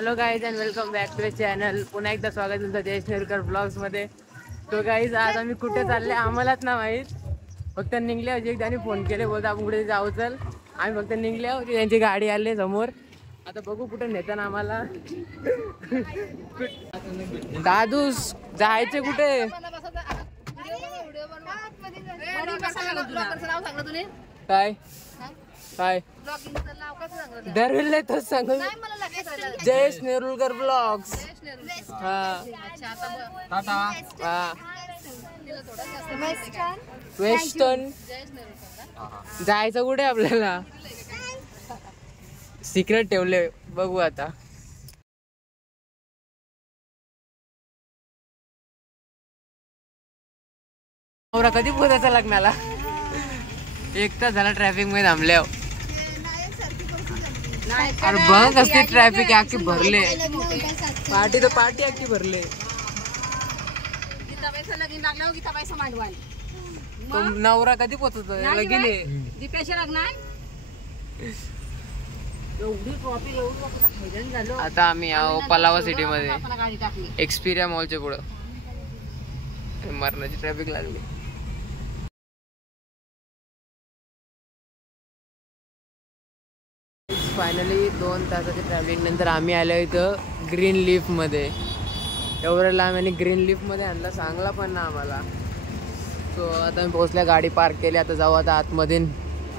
Hello guys and welcome back to the channel. पुन्हा एकदा स्वागत तुमचं जयेश नेरकर ब्लॉग्स मध्ये. तो गाईज आज आम्ही कुठे चालले आम्हालाच ना माहीत. फक्त निघले होते, एकदा फोन केले, बोलतो आपण कुठे जाऊ चल. आम्ही फक्त निघले होते, त्यांची गाडी आली समोर. आता बघू कुठे नेताना आम्हाला. दादूस जायचे कुठे? काय काय दरवेळेला तोच सांगू. जयेश नेरुलकर ब्लॉग्स. हा वेस्टर्न जायचं कुठे आपल्याला? सिक्रेट ठेवले, बघू आता. कधी पोहोचायचा लग्नाला? 1 तास झाला ट्रॅफिक मध्ये थांबल्या. अरे बघ कसली ट्रॅफिक अख्खी भरले. पार्टी तर पार्टी अख्खी भरले. नवरा कधी पोहोचतो लगीन? आता आम्ही आहो पलावा सिटी मध्ये एक्सपिरिया मॉलच्या पुढं. मरणाची ट्रॅफिक लागली. फायनली 2 तासाच्या ट्रॅव्हलिंग नंतर आम्ही आलो इथं ग्रीन लीफ मध्ये. एवढं लांब आणि ग्रीन लीफ मध्ये आणला सांगला पण ना आम्हाला. सो आता मी पोहोचल्या, गाडी पार्क केली. आता जाऊ आता आतमध्ये.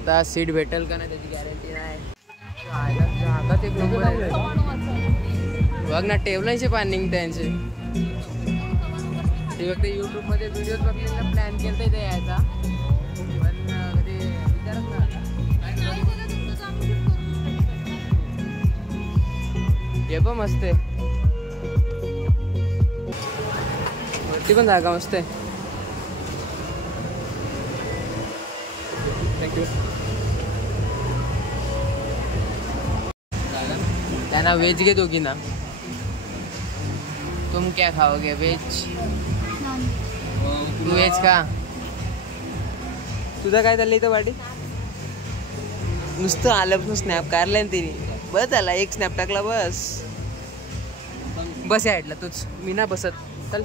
आता सीट भेटेल का नाही त्याची गॅरंटी नाही. जागाच एक नंबर आहे. बघ ना टेबलांचे पाणी निघतं त्यांचे. ते फक्त युट्यूब मध्ये व्हिडिओज बघलेला प्लॅन केलं इथे यायचा, पण कधी विचारच ना. हे पण मस्त आहे, वरती पण जागा मस्त आहे. थँक्यू. त्यांना वेज घे दोघी ना. तुम क्या खाओगे? वेज? तू वेज का? तुझं काय चाललंय इथं पार्टी? नुसतं आलं स्नॅप काढलाय ना तिने. बस झाला, एक स्नॅप टाकला बस. बस यायला तूच, मी ना बसत. चल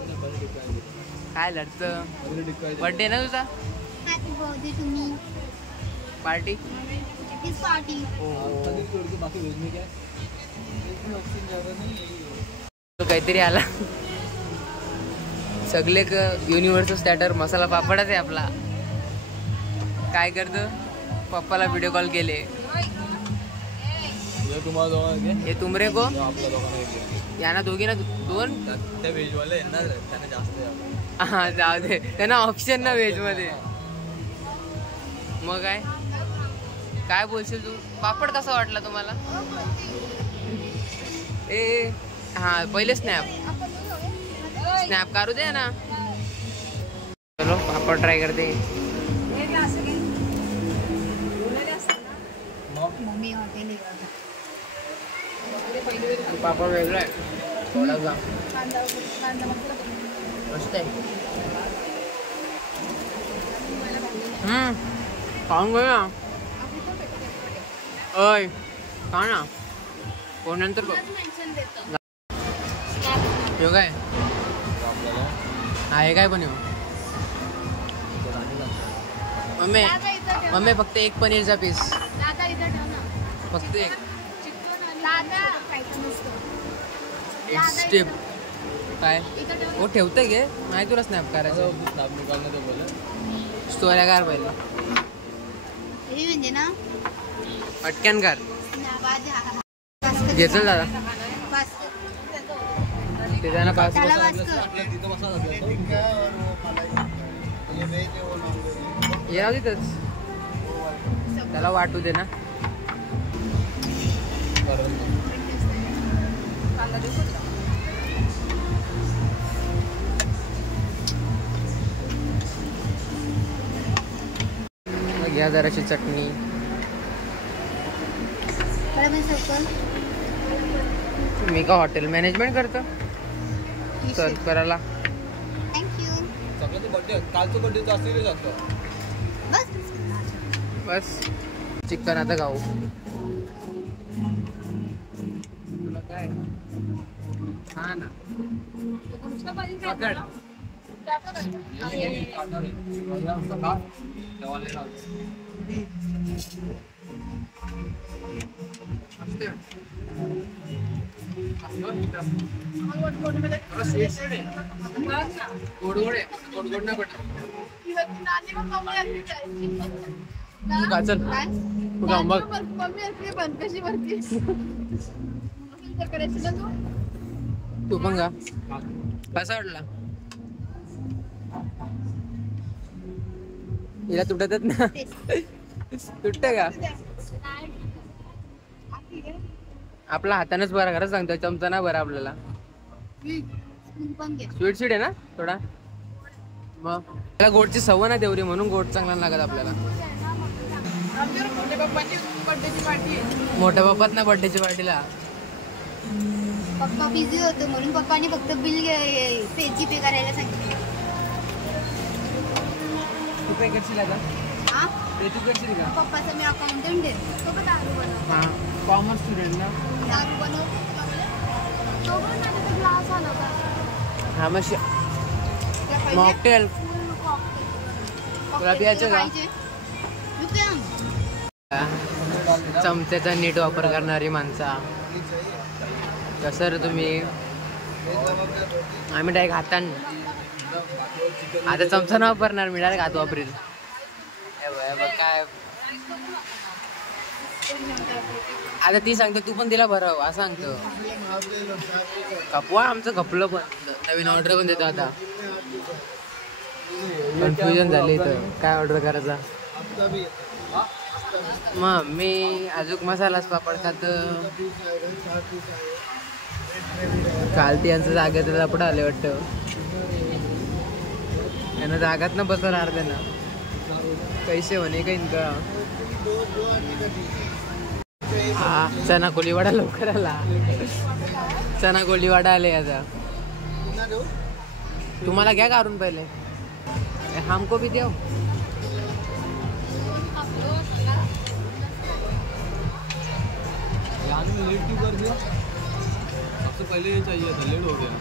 काय लढतं. बर्थडे ना तुझा? पार्टी काहीतरी आला. सगळे युनिव्हर्सल स्टॅटर मसाला पापडच आहे आपला. काय करतो? पप्पाला व्हिडिओ कॉल केले. हे तुमरे को यांना दोघींना 2 हा जाऊ दे, त्यांना ऑप्शन ना व्हेज मध्ये. मग काय बोलशील तू? पापड कसा वाटला तुम्हाला? ए हा पहिले स्नॅप काढू दे ना. चलो पापड ट्राय करते. पापड वेगळा आहे थोडासा, मस्त आहे. खाऊन घेऊ ना. अय खा ना, कोण नंतर बघ. हे काय आहे काय पण मम्मी? मम्मी फक्त एक पनीरचा पीस, फक्त एक स्टेप. काय हो ठेवतंय गे? नाही तुला स्नॅप करायचं. स्टोऱ्या कार पहिला पटक्यान कर. घेचल दादा ते जाना पास. या तिथंच त्याला वाटू दे ना. घ्या जराशी चटणी. मी का हॉटेल मॅनेजमेंट करतो सर्व करायला. बस चिकन आता खाऊ. तुला काय हा ना पकड. तू पण का कसा वाटला? हिला तुटतच ना तुटत का? आपला हातानेच बरा खरंच सांगतो, चमचा ना बरा आपल्याला. स्वीट स्वीट आहे ना थोडा. मग त्याला गोडची सवय ना तेवढी, म्हणून गोड चांगला लागत आपल्याला. मोठ्या बाप्पात ना बर्थडेच्या पार्टीला पप्पा बिझी होते म्हणून पप्पानी फक्त बिल जी पे करायला सांगितलं. तू पे करशील का? हा पे तू करशील का? पप्पाचा मी अकाउंटंट आहे, तो पण दारू बनवतो. हा कॉमर्स स्टुडंट ना. दारू बनवतो तो पण माझ्या ग्लास आला का. हा मग मॉकटेल तुला प्यायचं का? चमच्याचा नीट वापर करणारी माणसा. कसं रे तुम्ही? आम्ही डायरेक्ट हातान आता चमचा न वापरणार, मी डायरेक्ट हात वापरेल. काय आता ती सांगते तू पण तिला भरव असं सांगतो. कपवा आमचं खपलं पण, नवीन ऑर्डर पण देतो आता. कन्फ्युजन झाली इथं काय ऑर्डर करायचा. मग मी अजून मसालाच पापड खात. काल ते यांचं जागेत लपड आले वाटतं, यांना जागात ना बसवलं अर्ध्या ना. कैसे होणे का इनका. हा चना कोलीवाडा लवकर आला. चना कोलीवाडा आले आता. तुम्हाला घ्या काढून पहिले, हमको भी दो. लेट क्यों कर दिया? सबसे पहले ये चाहिए था, लेट हो गया.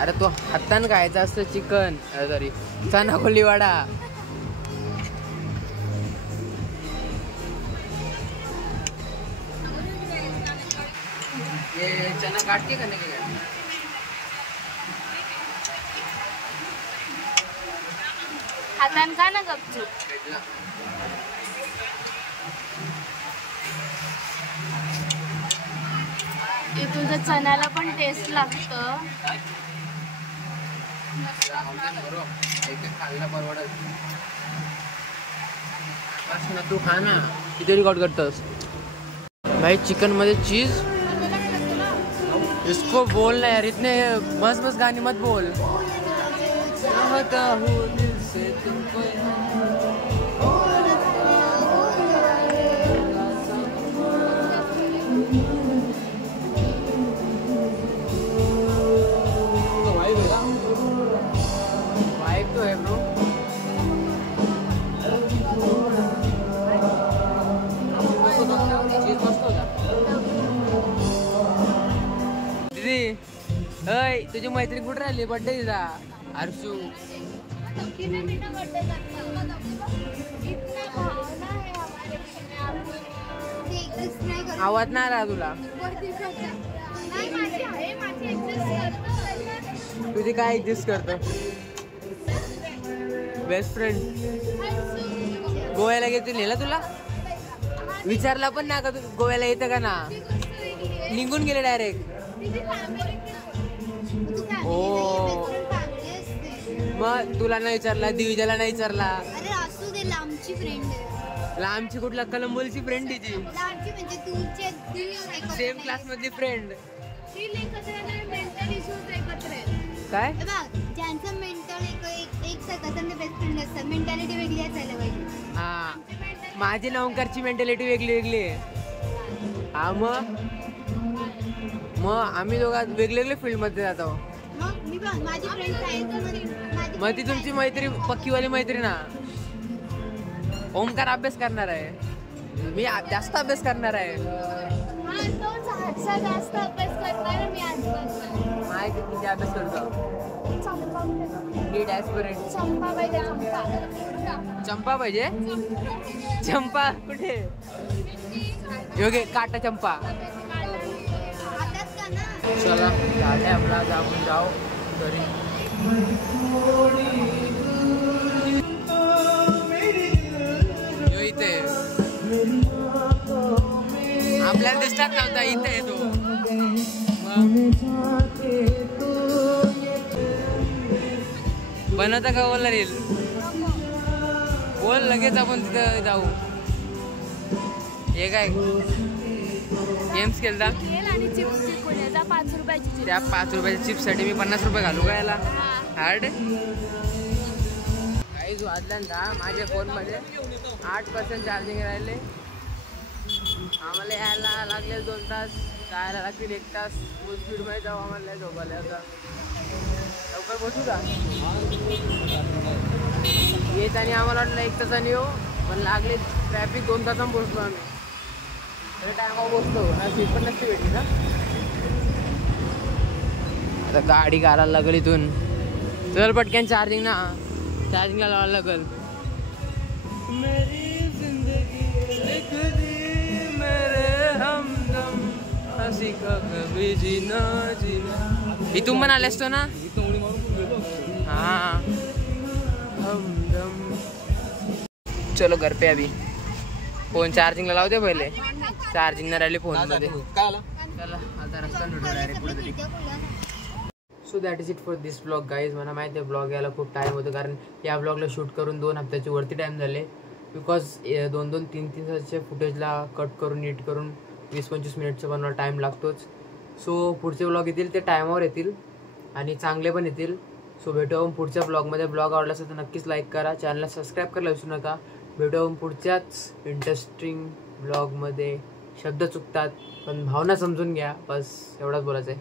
अरे तो हातान खायचं असतं चिकन, सॉरी चना कोलीवाडा. ये चना काट के करने के लिए हातान का ना गपचूप. ते तुझ्या चण्याला पण टेस्ट लागतं. खायला परवडत. तू खा ना, किती रिकॉर्ड करतोस भाई. चिकन मध्ये चीज. इसको बोल ना यार, इतने मस्त मस्त गाने मत बोल. वाइब तो है ब्रो. दीदी अय तुझी मैत्रीण कुठे राहिली बर्थडे तिचा हर्षू. आवाज नाही आला तुला. तुझी काय ऍडजस्ट करतो. बेस्ट फ्रेंड गोव्याला गेली नेला तुला. विचारला पण ना का तू गोव्याला येतं का ना. निघून गेले डायरेक्ट. ओ मग तुला नाही विचारला, दिविजाला नाही विचारला. अरे असू दे, लांबची फ्रेंड आहे. लांबची कुठला, कलंबोलची फ्रेंड तिची. लांबची म्हणजे तुमचे सेम क्लास मधली फ्रेंड. काय ज्यांचं मेंटल एक सारखं बेस्ट फ्रेंड असतं. मेंटॅलिटी वेगळी असायला पाहिजे. हा माझी नवंकरची मेंटॅलिटी वेगळी वेगळी आहे. हा मग आम्ही दोघात वेगवेगळे फील्ड मध्ये जातो. मग मी पण माझी फ्रेंड सायन्स. मग ती तुमची मैत्री पक्कीवाली मैत्री ना. ओमकार अभ्यास करणार आहे, मी जास्त अभ्यास करणार आहे. घरचा जास्त अभ्यास करणार मी आजपासून. माहिती किती अभ्यास करतो. नीट ॲस्पिरंट. चंपा पाहिजे चंपा पाहिजे. चंपा कुठे. योगे काटा चंपा. चला झाले आपला आपण जाऊ घरी. इथे आपल्याला दिसतात नव्हता. इथे येतो बनवता का बोलला रील. बोल लगेच आपण तिथं जाऊ. हे काय गेम्स खेळता. आणि चिप्स चिपकुण्याचा 5 रुपयाची चिप्स. त्या 5 रुपयाच्या चिप्ससाठी मी 50 रुपये घालू का याला. हार्ड काहीच वाजल्यांदा माझ्या फोनमध्ये 8% चार्जिंग राहिले. आम्हाला यायला लागले 2 तास, जायला लागतील 1 तास. फुल स्पीडमध्ये जाऊ आम्हाला झोपायला. आता लवकर पोचू का. येत आणि आम्हाला वाटलं 1 तासाने येऊ, पण लागले ट्रॅफिक 2 तासांनी पोचलो आम्ही. तरी टायमावर पोचलो ना. सीट पण नसते भेटली ना. आता गाडी काढायला लागल इथून. चल पटक्यान चार्जिंग ना. चार्जिंगला लावायला लागल. मेरी जिंदगी लिख दी मेरे हमदम हंसी का कभी जीना जीना. इथून पण आले असतो ना. हाँ हमदम. चलो घर पे अभी. फोन चार्जिंगला लावते पहिले. चार्जिंग नाही राहिली फोनमध्ये. चला आता रस्ता निवडू डायरेक्ट पुढे. So that is it for this blog guys. मला माहिती आहे ब्लॉग यायला खूप टाईम होतो, कारण या ब्लॉगला शूट करून 2 हफ्त्याची वरती टाईम झाले. बिकॉज 2-2, 3-3 तासाच्या फुटेजला कट करून नीट करून 20-25 मिनिटचा बनवायला टाईम लागतोच. सो पुढचे ब्लॉग येतील ते टायमावर येतील आणि चांगले पण येतील. सो भेटू आपण पुढच्या ब्लॉगमध्ये. ब्लॉग आवडला असेल तर नक्कीच लाईक करा. चॅनलला सबस्क्राईब करायला विसरू नका. भेटू आपण पुढच्याच इंटरेस्टिंग ब्लॉगमध्ये. शब्द चुकतात पण भावना समजून घ्या. बस एवढंच बोलायचं आहे.